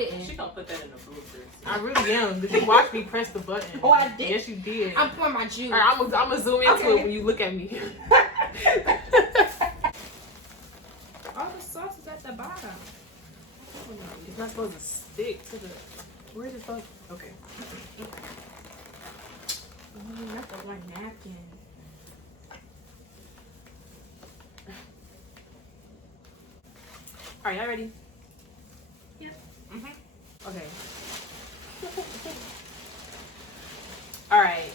didn't. She gonna put that in the bloopers. I really am. Did you watch me press the button? Oh, I did. Yes, you did. I'm pouring my juice. All right, I'm gonna zoom into it when you look at me. All the sauce is at the bottom. It's not supposed to stick to the. Where is it supposed? Okay. Not the one napkin. All right, y'all ready? Yep. Okay. All right.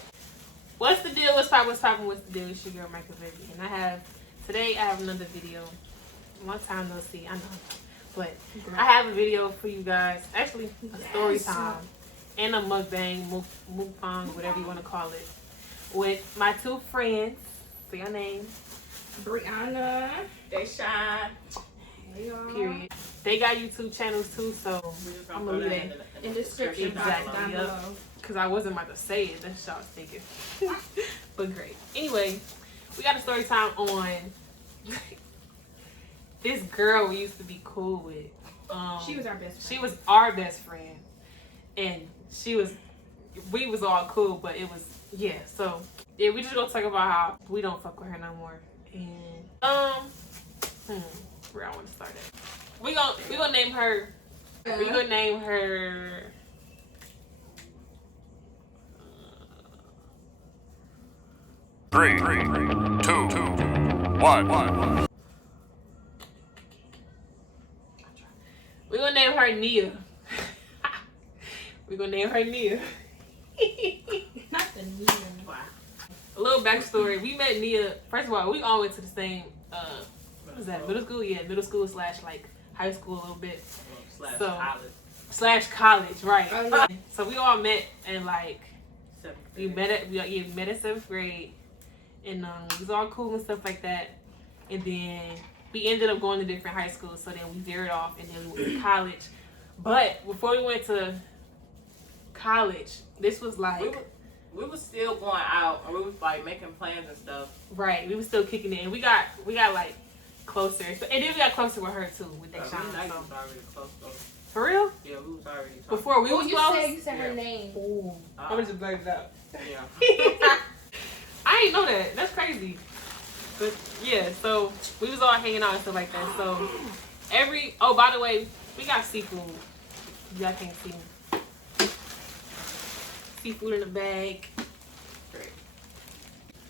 What's the deal? What's poppin'? What's poppin'? What's the deal? It's your girl, Michael Baby. And today I have another video. Long time no see, I know. But I have a video for you guys. Actually, a story time and a mukbang, mukbang, whatever you want to call it. With my two friends. Say your name. Bryanna. DeSean. Period. They got YouTube channels too, so I'm gonna leave that in the description box down below. Because I wasn't about to say it. That's what I was thinking. But great. Anyway, we got a story time on this girl we used to be cool with. She was our best friend. She was our best friend. And we was all cool, but it was, yeah. So, yeah, we just gonna talk about how we don't fuck with her no more. And, where I want to start at. We gonna name her. We gonna name her. Three, two, one. We're gonna name her Nia. We're gonna name her Nia. Not the Nia. Wow. A little backstory. We met Nia. First of all, we all went to the same. What was that? Middle school? Yeah, middle school / like high school a little bit. Slash college, right? Oh, yeah. So we all met in like we met at 7th grade, and we was all cool and stuff like that. And then we ended up going to different high schools. So then we veered off, and then we went to college. But before we went to college, this was like we was still going out, and we was like making plans and stuff. Right, we was still kicking it, and we got like closer. So, and then we got closer with her too, with DeSean. We was already close though. For real? Yeah, we was already talking. Before we was close? You said her name. Ooh. I'm gonna just blurt it out. Yeah. I ain't know that. That's crazy. But yeah, so we was all hanging out and stuff like that. So oh, by the way, we got seafood. Y'all can't see me. Seafood in the bag. Great.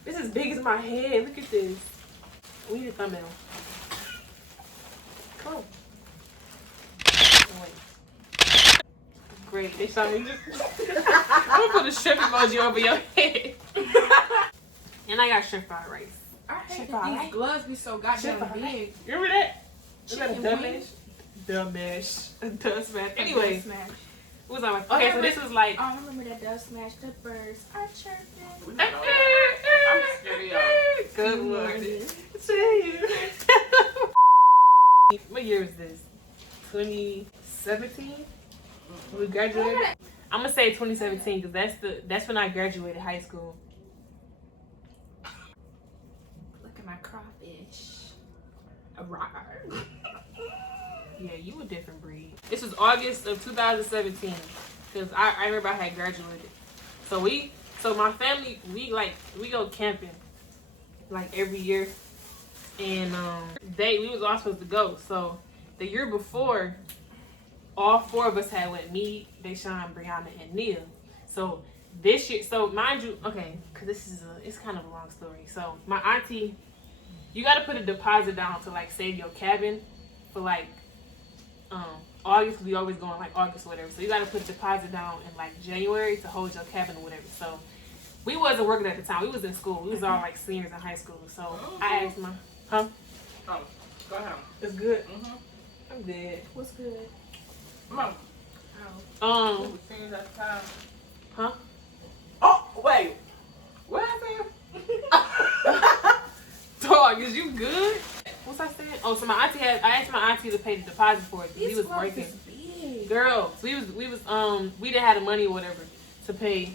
This is big as my head. Look at this. We need a thumbnail. Cool. Oh, wait. Great. They saw me just. I'm gonna put a shrimp emoji over your head. And I got shrimp fried rice. I hate that these gloves be so goddamn big. You remember that? Is that a Chicken dumb wings? mash? A dust smash. Anyway, Smash. what was I like? Okay, so this was like. Oh, I remember that dove smash. The birds are chirping. I'm scared of y'all. Good Lord. What year is this? 2017? We graduated. I'm gonna say 2017 because that's when I graduated high school. Look at my crawfish. A rock. Yeah, you a different breed. This was August of 2017 because I remember I had graduated. So my family we go camping like every year, and we was all supposed to go. So the year before, all 4 of us had went. Me, DeSean, Bryanna, and Nia. So this year, so mind you, okay, because it's kind of a long story. So my auntie, you got to put a deposit down to like save your cabin for like August. We always go in like August or whatever. So you got to put a deposit down in like January to hold your cabin or whatever. So we wasn't working at the time. We was in school. We was all like seniors in high school. So I asked my, Oh, go ahead. It's good. I'm good. What's good? Come on. Oh. We was singing at the time. Huh? Oh, wait. What happened? Dog, is you good? What's I saying? Oh, so I asked my auntie to pay the deposit for it because he was working. Girl, so we didn't have the money or whatever to pay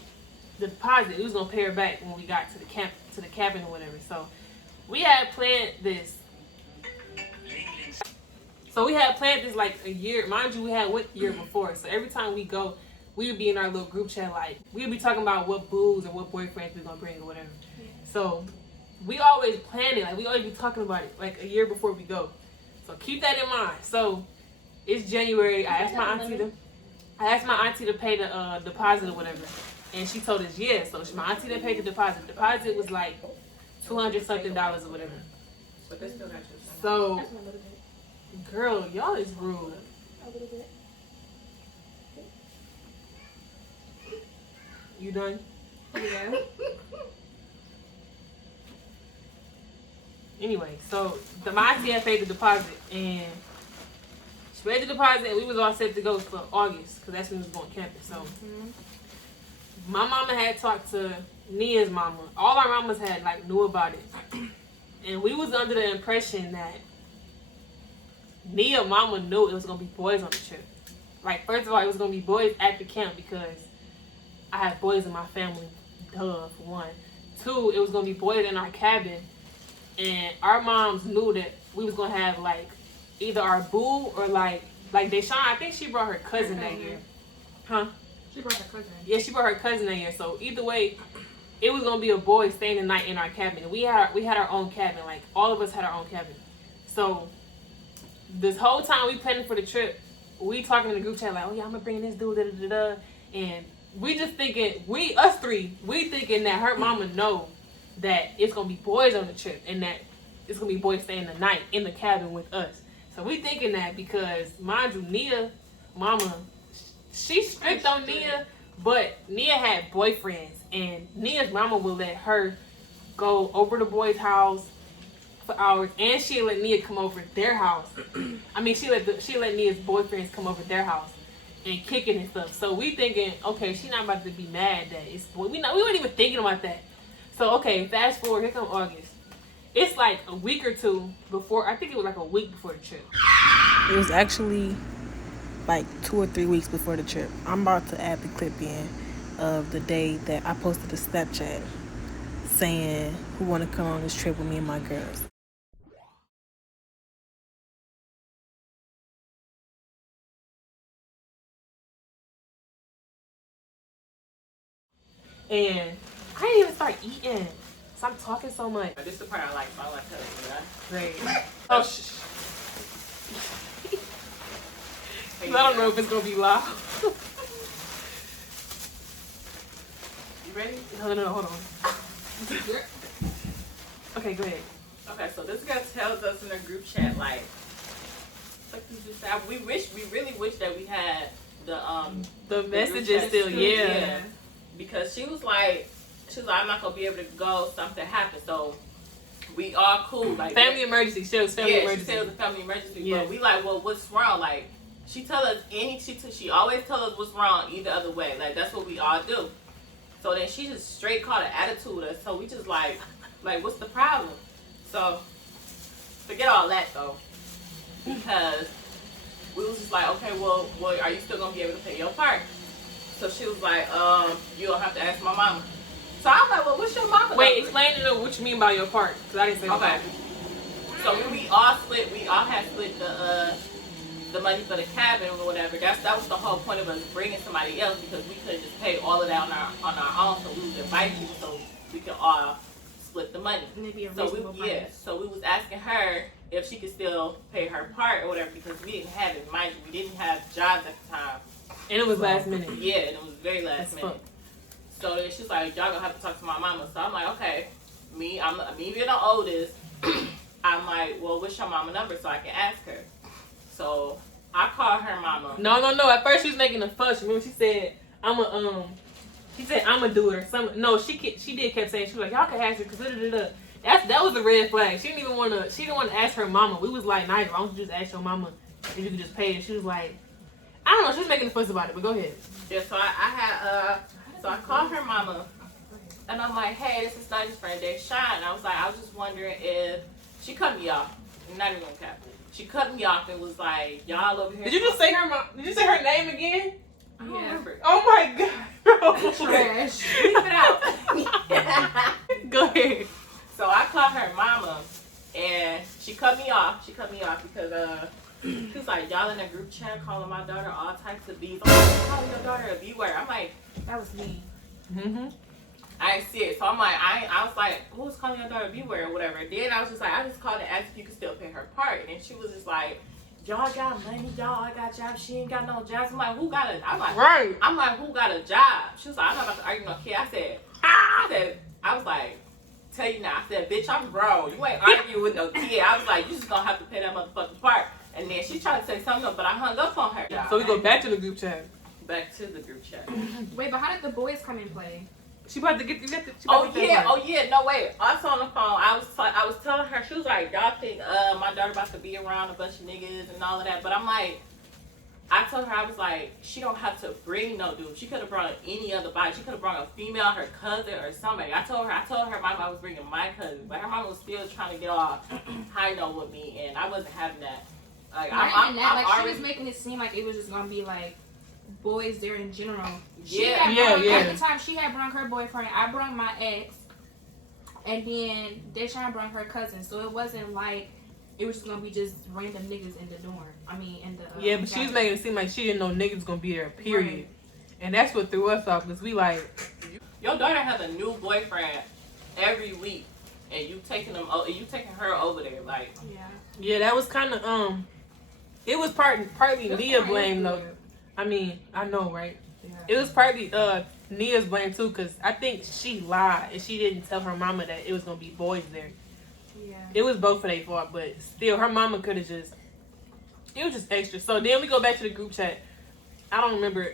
the deposit. We was gonna pay her back when we got to the cabin or whatever. So we had planned this. So we had planned this like a year. Mind you, we had went the year before. So every time we go, we would be in our little group chat. Like, we would be talking about what booze or what boyfriends we're going to bring or whatever. Yeah. So we always plan it. Like, we always be talking about it like a year before we go. So keep that in mind. So it's January. I asked my auntie to pay the deposit or whatever. And she told us, yeah. So my auntie didn't pay the deposit. The deposit was like $200-something or whatever. But they still got you. So, girl, y'all is rude. A little bit. You done? Yeah. Anyway, so my auntie had paid the deposit, and she paid the deposit, and we was all set to go for August, because that's when we was going camping. So, my mama had talked to Nia's mama. All our mamas had, like, knew about it. And we was under the impression that Nia mama knew it was going to be boys on the trip. Like, first of all, it was going to be boys at the camp because I have boys in my family, duh, for one. Two, it was going to be boys in our cabin. And our moms knew that we was going to have, like, either our boo or, like DeSean, I think she brought her cousin that year. Huh? She brought her cousin. Yeah, she brought her cousin that year. So, either way, it was going to be a boy staying the night in our cabin. And we had our own cabin. Like, all of us had our own cabin. So, this whole time we planning for the trip, we talking in the group chat like, oh, yeah, I'm going to bring this dude, da-da-da-da. And we just thinking, we thinking that her mama know that it's going to be boys on the trip and that it's going to be boys staying the night in the cabin with us. So we thinking that because, mind you, Nia, mama, she's strict on Nia, but Nia had boyfriends. And Nia's mama would let her go over to the boys' house for hours. And she'd let Nia come over their house. I mean, she let Nia's boyfriends come over their house and kick it and stuff. So we thinking, okay, she's not about to be mad that it's boy. We weren't even thinking about that. So, okay, fast forward, here come August. It's like a week or two before, I think it was like a week before the trip. It was actually like 2 or 3 weeks before the trip. I'm about to add the clip in of the day that I posted a Snapchat saying who want to come on this trip with me and my girls. And I didn't even start eating. So I'm talking so much. This is the part I like. So I like telling you that. Great. Oh, I don't know if it's going to be loud. You ready? No, hold on. Okay, go ahead. Okay, so this girl tells us in a group chat, like we really wish that we had the messages still, yeah. Because she was like, I'm not gonna be able to go. Something happened, so we all cool. Like family emergency. She was family emergency. She said it was a family emergency. Yeah. But we like, well, what's wrong? Like she tell us she always tell us what's wrong either other way. Like that's what we all do. So then she just straight called an attitude us. So we just like what's the problem? So forget all that though, because we was just like, okay, well, are you still gonna be able to pay your part? So she was like, you'll have to ask my mama. So I was like, well, what's your mama? Wait, explain to them what you mean by your part, because I didn't say okay. So when we all had split the money for the cabin or whatever. That was the whole point of us bringing somebody else, because we couldn't just pay all of that on our own. So we would invite people so we could all split the money. So we was asking her if she could still pay her part or whatever, because we didn't have it. Mind you, we didn't have jobs at the time. And it was last minute. Yeah, and it was very last minute. So then she's like, y'all gonna have to talk to my mama. So I'm like, okay, me being the oldest, I'm like, well, what's your mama number so I can ask her? So I called her mama. No. At first she was making a fuss. Remember, she said, I'ma do it or something. No, she kept saying, she was like, y'all can ask her, because that was a red flag. She didn't want to ask her mama. We was like, nice, why don't you just ask your mama if you could just pay it? She was like, I don't know, she was making a fuss about it, but go ahead. Yeah, so I called her mama, and I'm like, hey, this is Snyder's friend, DeSean. I was just wondering if she cut me off. I'm not even gonna cap it. She cut me off and was like, y'all over here. Did you just say her name again? I don't remember. Oh my god. Trash. Leave it out. Go ahead. So I called her mama, and she cut me off. She cut me off because He was like, y'all in a group chat calling my daughter all types of B's. I'm like, calling your daughter a B word. I'm like, That was me. I ain't see it. So I'm like, I was like, who's calling your daughter a B word or whatever? Then I was just like, I just called to ask if you could still pay her part. And she was just like, y'all got money, y'all I got jobs. She ain't got no jobs. I'm like, who got a? I'm like, who got a job? She was like, I'm not about to argue no kid. I was like, tell you now. I said, bitch, I'm grown. You ain't arguing with no kid. I was like, you just gonna have to pay that motherfucking part. And then she tried to say something, but I hung up on her. So we go back to the group chat. Back to the group chat. Wait, but how did the boys come in play? She about to get Oh yeah, no wait. Also on the phone, I was telling her, she was like, y'all think my daughter about to be around a bunch of niggas and all of that, but I'm like, I told her, I was like, she don't have to bring no dude. She could have brought any other body. She could have brought a female, her cousin, or somebody. I told her my mom was bringing my cousin, but her mom was still trying to get all high note with me, and I wasn't having that. Like, She was making it seem like it was just gonna be like boys there in general. At the time, she had brought her boyfriend. I brought my ex, and then DeSean brought her cousin. So it wasn't like it was just gonna be just random niggas in the dorm. I mean, in the but she was making it seem like she didn't know niggas was gonna be there. Period. Right. And that's what threw us off, because we like, your daughter has a new boyfriend every week, and you taking her over there, like. Yeah, that was kind of it was partly Nia blame though. I mean, I know, right? Yeah. It was partly Nia's blame too, because I think she lied and she didn't tell her mama that it was gonna be boys there. Yeah. It was both of their fault, but still, her mama could have just. It was just extra. So then we go back to the group chat. I don't remember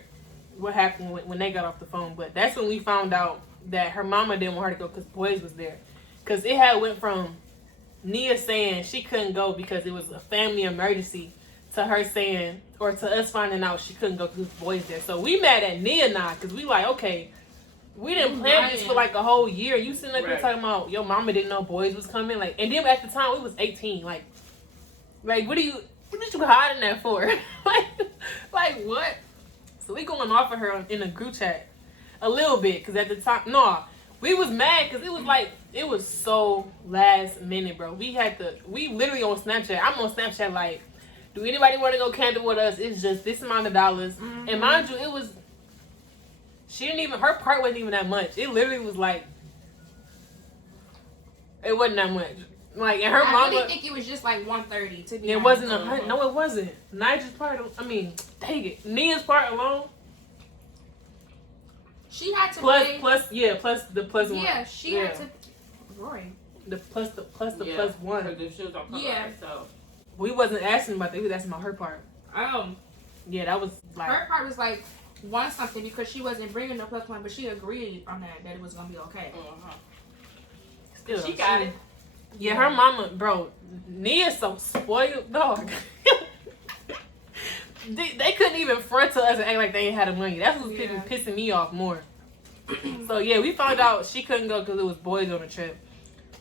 what happened when they got off the phone, but that's when we found out that her mama didn't want her to go because boys was there. Because it had went from Nia saying she couldn't go because it was a family emergency to her saying, or to us finding out she couldn't go because boys there. So we mad at Nia now, because we like, okay, we didn't plan this for like a whole year. You sitting up here talking about your mama didn't know boys was coming, like, and then at the time we was 18, like what did you hiding that for? like what? So we going off of her in a group chat a little bit, because at the time, we was mad because it was like, it was so last minute, bro. We literally on Snapchat. I'm on Snapchat like, do anybody want to go camping with us? It's just this amount of dollars. Mm-hmm. And mind you, it was, her part wasn't even that much. It literally was like, it wasn't that much. Like, and her mama. I really think it was just like $130 to be honest. It wasn't no, it wasn't. Nigel's part, dang it. Nia's part alone. She had to plus pay. plus the plus one. Yeah, she had to. Roy. The plus one. Yeah. So we wasn't asking about that. We was asking about her part. Yeah, that was like. Her part was like one something because she wasn't bringing no plus one, but she agreed on that it was gonna be okay. Still, she got it. Yeah, her mama, bro. Nia's so spoiled, dog. They couldn't even front to us and act like they ain't had the money. That's what's pissing me off more. So yeah, we found out she couldn't go because it was boys on the trip,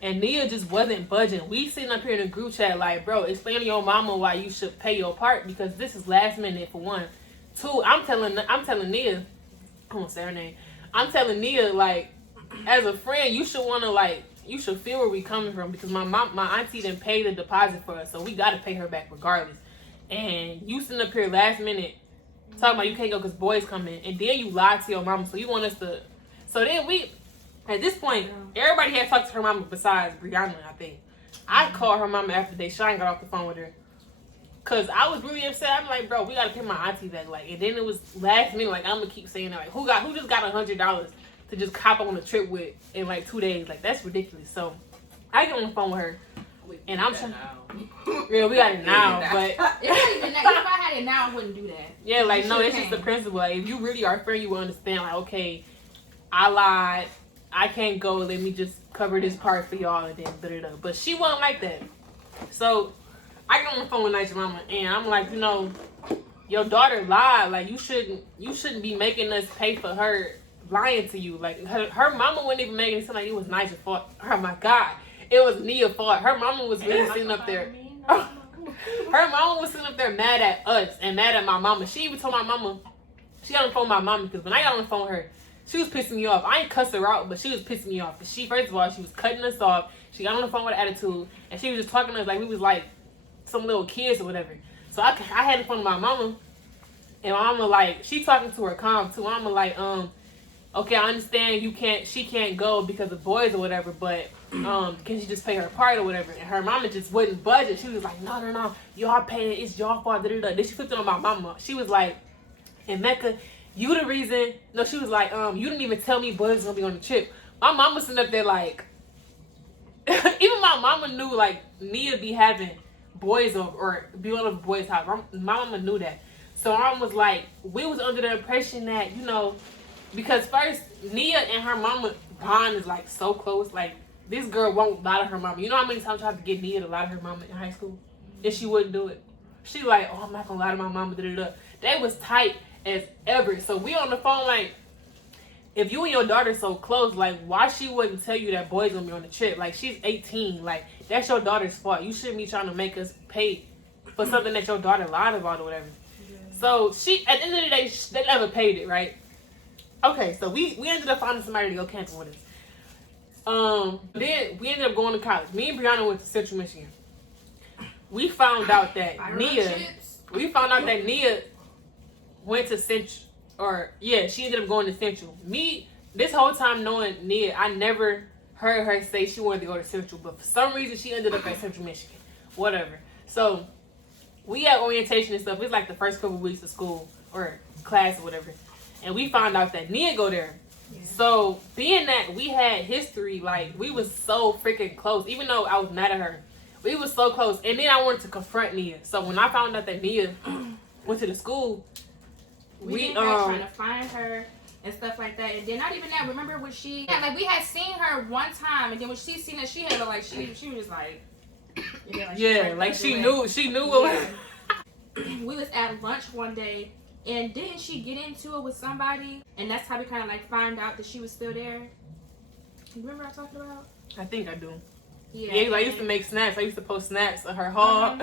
and Nia just wasn't budging. We sitting up here in the group chat like, bro, explain to your mama why you should pay your part, because this is last minute for one. Two, I'm telling Nia, I won't say her name. I'm telling Nia, like, as a friend, you should want to like. You should feel where we coming from, because my auntie didn't pay the deposit for us, so we got to pay her back regardless. And you sitting up here last minute talking about you can't go because boys come in, and then you lied to your mama, so you want us to. So then we, at this point, everybody had talked to her mama besides Bryanna, I think. I called her mama after DeSean got off the phone with her, because I was really upset. I'm like, bro, we got to pay my auntie back. Like, and then it was last minute, like, I'm going to keep saying that. Like, who just got $100 to just cop on a trip with in like 2 days? Like, that's ridiculous. So I get on the phone with her, and I'm trying. Yeah, we got it now, but if I had it now, I wouldn't do that. Yeah, like, no, it's just the principle. Like, if you really are a friend, you will understand. Like, okay, I lied, I can't go. Let me just cover this part for y'all, and then da-da-da. But she wasn't like that. So I get on the phone with Nigel mama, and I'm like, you know, your daughter lied. Like, you shouldn't be making us pay for her lying to you. Like, her mama wasn't even making it sound like it was Nigel's fault. Oh my God, it was Nia's fault. Her mama was really sitting up there. Her mama was sitting up there mad at us and mad at my mama. She even told my mama, she got on the phone with my mama, because when I got on the phone with her, she was pissing me off. I ain't cuss her out, but she was pissing me off. She, first of all, she was cutting us off. She got on the phone with attitude, and she was just talking to us like we was like some little kids or whatever. So I had it from my mama. And my mama, like, she talking to her calm, too. I'm like, okay, I understand she can't go because of boys or whatever, but can she just pay her part or whatever? And her mama just wouldn't budge it. She was like, no, y'all pay it, it's y'all fault, da-da-da. Then she flipped it on my mama. She was like, and Mecca, you the reason. No, she was like, you didn't even tell me boys was gonna be on the trip. My mama sitting up there like, even my mama knew like Nia be having boys or be on a boys' house. My mama knew that. So my mom was like, we was under the impression that, you know, because first Nia and her mama bond is like so close. Like this girl won't lie to her mama. You know how many times I tried to get Nia to lie to her mama in high school? And she wouldn't do it. She like, oh, I'm not gonna lie to my mama, da-da-da. They was tight as ever. So we on the phone like, if you and your daughter so close, like why she wouldn't tell you that boy's gonna be on the trip? Like she's 18. Like that's your daughter's fault. You shouldn't be trying to make us pay for something that your daughter lied about or whatever. Yeah. So she, at the end of the day, they never paid it, right? Okay, so we ended up finding somebody to go camping with us. Then we ended up going to college. Me and Bryanna went to Central Michigan. We found out that Nia went to Central. She ended up going to Central. Me, this whole time knowing Nia, I never heard her say she wanted to go to Central, but for some reason she ended up at Central Michigan. Whatever. So we had orientation and stuff. It was like the first couple of weeks of school or class or whatever. And we found out that Nia go there. Yeah. So being that we had history, like we was so freaking close, even though I was mad at her, we was so close. And then I wanted to confront Nia. So when I found out that Nia went to the school, we trying to find her and stuff like that. And then not even that, remember when we had seen her one time, and then when she seen us, she had like she was just like she knew what was. We was at lunch one day, and didn't she get into it with somebody? And that's how we kind of like find out that she was still there. You remember what I'm talking about? I think I do. Yeah, I used to make snaps. I used to post snaps of her haul.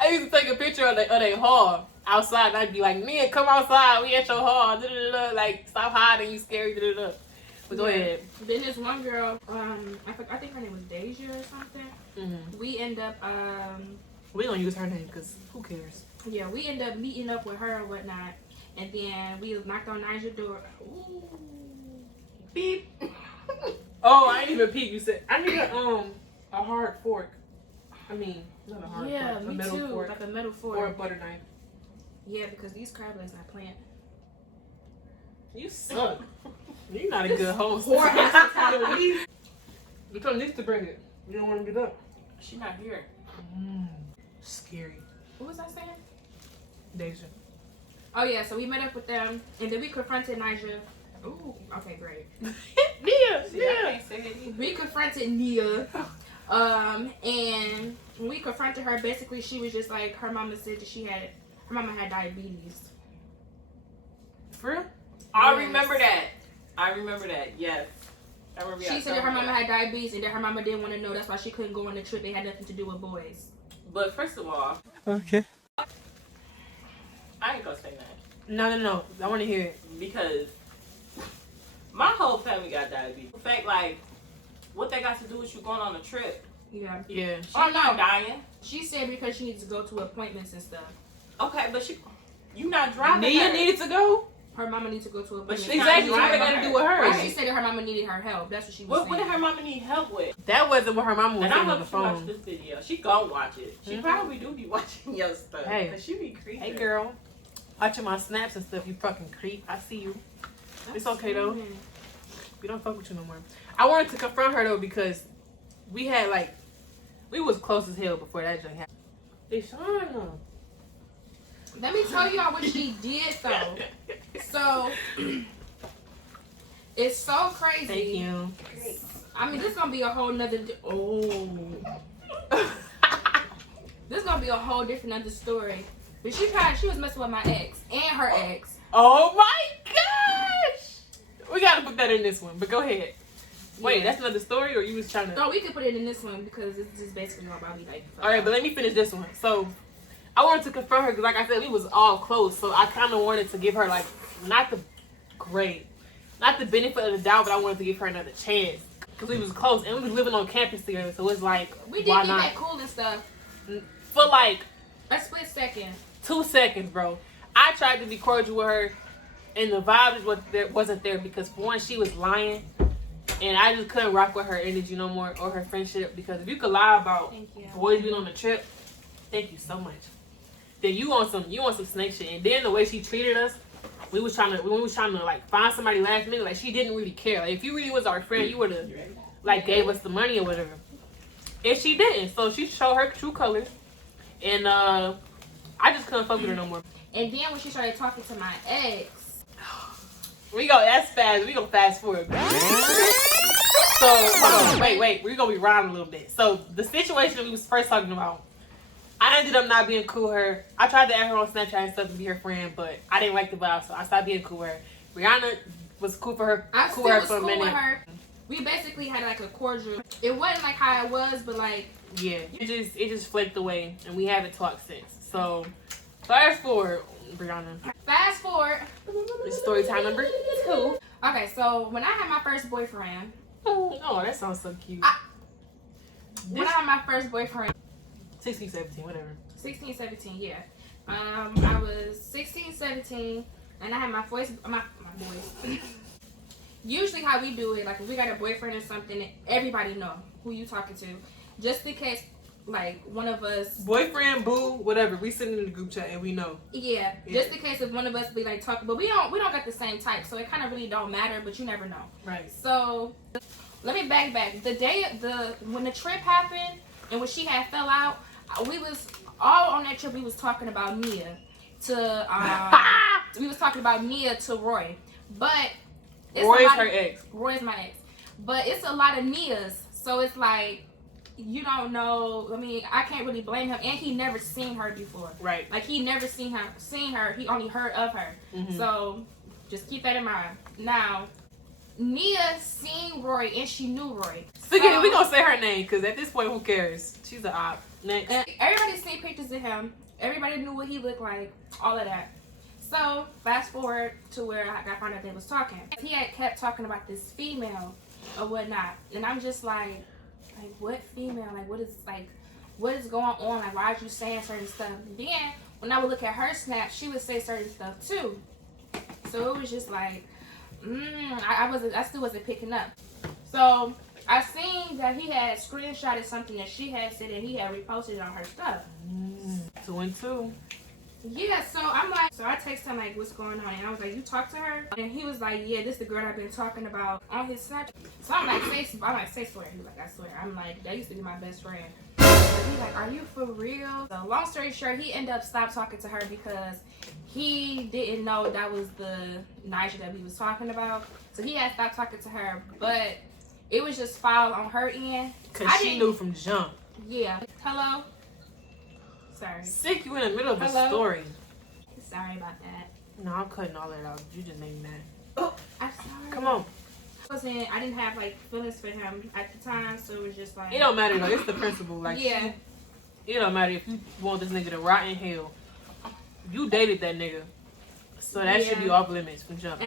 I used to take a picture of their haul outside. And I'd be like, Nia, come outside. We at your haul. Like, stop hiding. You scary. But go ahead. Then this one girl, I think her name was Deja or something. Mm-hmm. We end up, we don't use her name because who cares? Yeah, we end up meeting up with her or whatnot. And then we knocked on Nigel's door. Ooh. Beep. Oh, I didn't even peep. You said I need a hard fork. I mean, not a hard fork. Yeah, me too. Fork. Like a metal fork. Or a butter knife. Yeah, because these crab legs not playing. You suck. You're not a good host. Poor hospitality. You told Nick to bring it. You don't want to get up. She's not here. Scary. What was I saying? Deja. Oh yeah, so we met up with them, and then we confronted Nigel. Ooh, okay, great. Nia. We confronted Nia, and when we confronted her, basically she was just like, her mama said that her mama had diabetes. For real? I remember that. Yes. I remember. She said that her mama had diabetes, and that her mama didn't want to know. That's why she couldn't go on the trip. It had nothing to do with boys. But first of all, okay. I ain't gonna say that. No. I want to hear it because my whole family got diabetes. In fact, like, what that got to do with you going on a trip? Yeah. She's not dying. She said because she needs to go to appointments and stuff. Okay, but you not driving. Nia needed to go. Her mama needs to go to appointments. But exactly what they got to do with her. She said that her mama needed her help. That's what she was saying. What did her mama need help with? That wasn't what her mama was saying on the phone. And I hope she watched this video. She gon' watch it. She probably do be watching your stuff. Hey. Cause she be creepy. Hey girl. Watching my snaps and stuff, you fucking creep. I see you. It's okay though. We don't fuck with you no more. I wanted to confront her though because we was close as hell before that junk happened. DeSean though. Let me tell y'all what she did though. So it's so crazy. Thank you. I mean, this is gonna be a whole nother. This is gonna be a whole different other story. But she was messing with my ex and her ex. Oh my gosh! We gotta put that in this one. But go ahead. Wait, that's another story, or you was trying to? No, we could put it in this one because it's just basically all about me. Like, all right, but let me finish this one. So I wanted to confront her because, like I said, we was all close. So I kind of wanted to give her not the benefit of the doubt, but I wanted to give her another chance because we was close and we was living on campus together. So it's like we did get that cool and stuff for A split second. 2 seconds, bro. I tried to be cordial with her, and the vibe wasn't there because, for one, she was lying, and I just couldn't rock with her energy no more or her friendship. Because if you could lie about boys being on the trip, thank you so much. Then you want some snake shit. And then the way she treated us, we was trying to like find somebody last minute. Like, she didn't really care. Like, if you really was our friend, you would have like gave us the money or whatever. And she didn't. So she showed her true colors, and I just couldn't fuck with her no more. And then when she started talking to my ex, that's fast. We gonna fast forward. So hold on, wait. We're gonna be riding a little bit. So the situation that we was first talking about, I ended up not being cool with her. I tried to add her on Snapchat and stuff to be her friend, but I didn't like the vibe, so I stopped being cool with her. Bryanna was cool for her. I still was cool with her. We basically had like a cordial. It wasn't like how it was, but like it just flaked away, and we haven't talked since. So fast forward, Bryanna. Fast forward. Story time number 2. Okay, so when I had my first boyfriend. Oh, that sounds so cute. When I had my first boyfriend. 16, 17, whatever. 16, 17, yeah. I was 16, 17, and I had my boys. Usually how we do it, like if we got a boyfriend or something, everybody know who you talking to. Just in case, like, one of us... Boyfriend, boo, whatever. We sitting in the group chat and we know. Yeah, just in case if one of us be like talking, but we don't got the same type, so it kind of really don't matter, but you never know. Right. So, let me back. The day, when the trip happened and when she had fell out, we was all on that trip. We was talking about Nia to Roy, but Roy's her ex. Roy's my ex, but it's a lot of Nias, so it's like you don't know. I mean, I can't really blame him, and he never seen her before. Right. Like, he never seen her. He only heard of her. Mm-hmm. So just keep that in mind. Now, Nia seen Roy and she knew Roy. So again, we gonna say her name because at this point, who cares? She's an op. Next. Everybody seen pictures of him. Everybody knew what he looked like. All of that. So fast forward to where I found out they was talking. He had kept talking about this female or whatnot, and I'm just like what female? Like what is going on? Like, why are you saying certain stuff? And then when I would look at her snap, she would say certain stuff too. So it was just like, I still wasn't picking up. So I seen that he had screenshotted something that she had said and he had reposted on her stuff. 2 and 2. Yeah, so I'm like, so I text him like, what's going on? And I was like, you talked to her? And he was like, yeah, this is the girl I've been talking about on his Snapchat. So I'm like, say swear. He's like, I swear. I'm like, that used to be my best friend. He's like, are you for real? So long story short, he ended up stopped talking to her because he didn't know that was the Nigel that we was talking about. So he had stopped talking to her, but it was just foul on her end. Because she knew from jump. Yeah. Hello? Sorry. Sick, you in the middle of a story. Sorry about that. No, I'm cutting all that out. You just made me mad. Oh, I'm sorry. Come on. I didn't have like feelings for him at the time, so it was just like... It don't matter though. It's the principle. Like, yeah. It don't matter if you want this nigga to rot in hell. You dated that nigga. So that should be off limits from jump.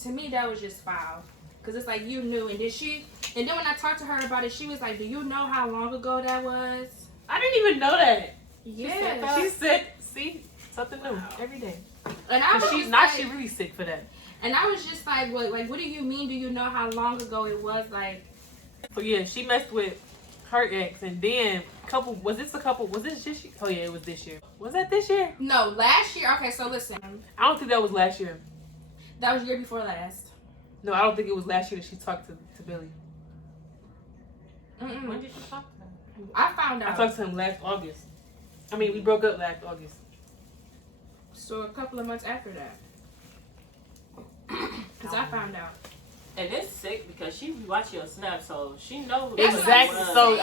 To me, that was just foul. Because it's like you knew. And then when I talked to her about it, she was like, do you know how long ago that was? I didn't even know that. Yeah. She said, see, something new every day. And I was she really sick for that. And I was just like, what do you mean? Do you know how long ago it was? Like, so yeah, she messed with her ex, and then was this this year? Oh yeah, it was this year. Was that this year? No, last year. Okay, so listen. I don't think that was last year. That was year before last. No, I don't think it was last year that she talked to Billy. Mm-mm. When did you talk to him? I found out. I talked to him last August. I mean, we broke up last August. So a couple of months after that. Because I found out. And it's sick because she be watching your snap, so she knows. Exactly. So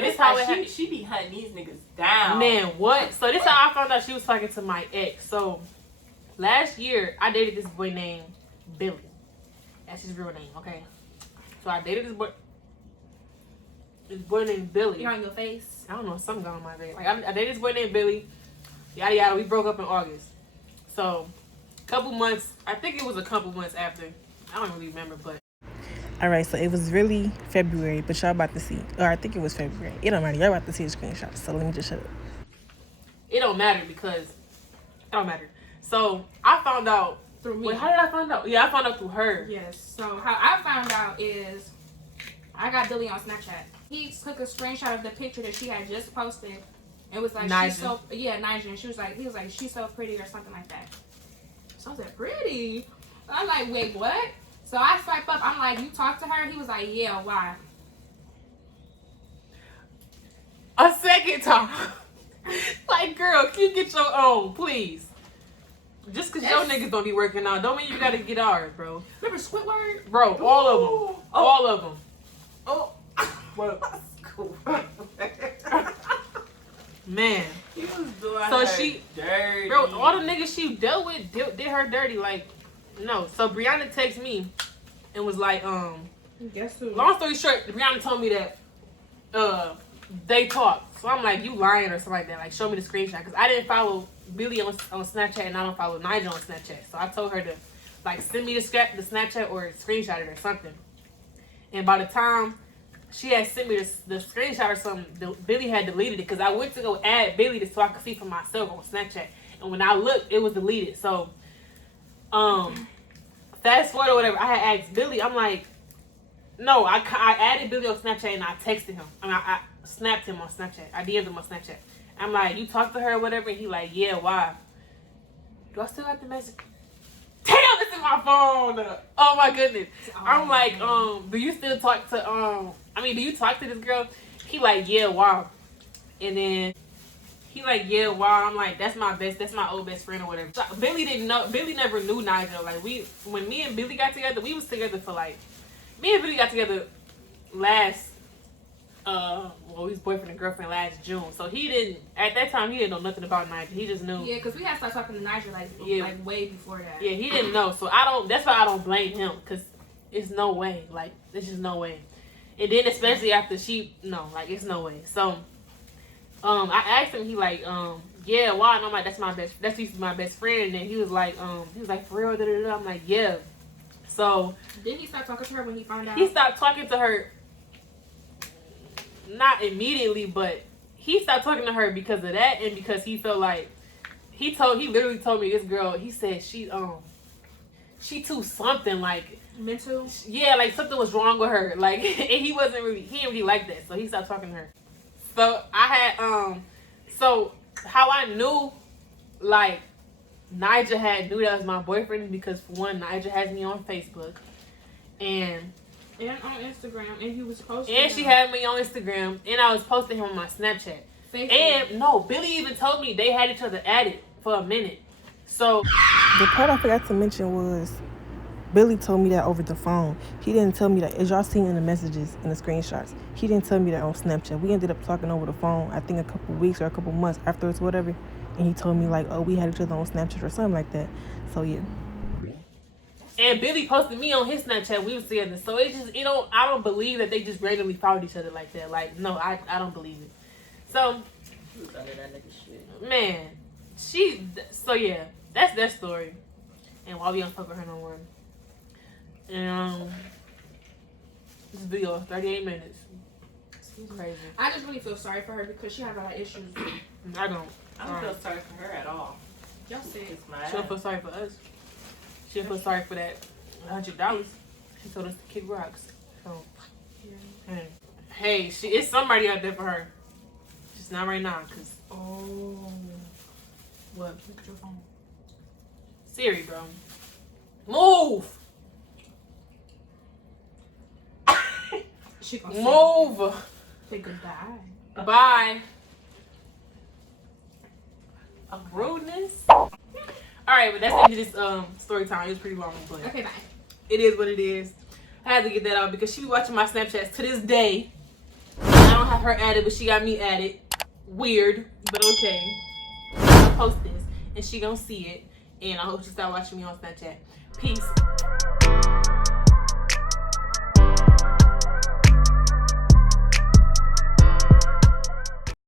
this how it happened. She be hunting these niggas down. Man, what? So this how I found out she was talking to my ex. So last year I dated this boy named Billy. That's his real name, okay? So I dated this boy named Billy. You're on your face. I don't know, something going on my face. Like I dated this boy named Billy. Yada yada. We broke up in August. So I think it was a couple months after. I don't really remember, but. Alright, so it was really February, but y'all about to see. Or I think it was February. It don't matter. Y'all about to see the screenshot, so let me just shut up. it don't matter because it don't matter. So I found out through me. Wait, how did I find out? Yeah, I found out through her. Yes. So how I found out is I got Billy on Snapchat. He took a screenshot of the picture that she had just posted. It was like Nigel. she's so Nigel. And he was like she's so pretty or something like that. So I said pretty. I'm like, wait, what? So I swipe up. I'm like, you talked to her? He was like, yeah. Why? A second time. Like, girl, can you get your own, please? Just because your niggas don't be working out, don't mean you gotta get ours, bro. Remember Squidward? Bro, all of them. All of them. Oh. What? Man. He was doing So her she, dirty. bro, all the niggas she dealt with did her dirty. Like, no. So Bryanna texted me and was like, Guess who? long story short, Bryanna told me that they talked. So I'm like, you lying or something like that. Like, show me the screenshot. Because I didn't follow Billy on Snapchat and I don't follow Nigel on Snapchat. So I told her to, like, send me the Snapchat or screenshot it or something. And by the time she had sent me the screenshot or something, Billy had deleted it. Because I went to go add Billy so I could see for myself on Snapchat. And when I looked, it was deleted. So, fast forward or whatever, I had asked Billy, I'm like, no, I added Billy on Snapchat and I texted him. I snapped him on Snapchat. I DM'd him on Snapchat. I'm like, you talked to her or whatever? And he like, yeah, why? Do I still got the message? Damn, this is my phone. Oh my goodness. I'm like, do you still talk to, do you talk to this girl? He like, yeah, why? And then he like, yeah, why? I'm like, that's my old best friend or whatever. So Billy never knew Nigel. Like, when me and Billy got together, we was together for like, me and Billy got together last, we was boyfriend and girlfriend last June. So at that time, he didn't know nothing about Nigel. He just knew. Yeah, because we had started talking to Nigel like way before that. Yeah, he didn't know. So that's why I don't blame him. Because it's no way. Like, there's just no way. And then especially after it's no way. So, I asked him, he like, yeah, why? And I'm like, that's used to be my best friend. And he was like, for real, da, da, da. I'm like, yeah. So did he start talking to her when he found out? He stopped talking to her, not immediately, but he stopped talking to her because of that, and because he felt like he literally told me this girl. He said she too something like mental. Yeah, like something was wrong with her. Like, and he didn't really like that, so he stopped talking to her. So I had so how I knew like Nigel knew that was my boyfriend because for one, Nigel has me on Facebook, and on Instagram, and he was posting. And she had me on Instagram, and I was posting him on my Snapchat. Facebook. And no, Billy even told me they had each other added for a minute. So the part I forgot to mention was Billy told me that over the phone. He didn't tell me that, as y'all seen in the messages and the screenshots. He didn't tell me that on Snapchat. We ended up talking over the phone, I think a couple weeks or a couple months afterwards, whatever. And he told me like, oh, we had each other on Snapchat or something like that. So yeah. And Billy posted me on his Snapchat. We was together. So it's just, I don't believe that they just randomly found each other like that. Like, no, I don't believe it. So, man, so yeah, that's their story. And why we don't fuck with her no more. And this video is 38 minutes. Crazy. I just really feel sorry for her because she had a lot of issues. I don't feel sorry for her at all. Y'all see it. She don't feel sorry for us. She don't feel sorry for that $100. She told us to kick rocks. So, yeah. Hey, it's somebody out there for her. Just not right now, cause what? Look at your phone. Siri, bro. Move. She gonna move. Say goodbye. Bye. Rudeness. Alright, but that's the end of this story time. It was pretty long, but okay, bye. It is what it is. I had to get that out because she be watching my Snapchats to this day. I don't have her added, but she got me added. Weird, but okay. I'll post this and she gonna see it. And I hope she start watching me on Snapchat. Peace.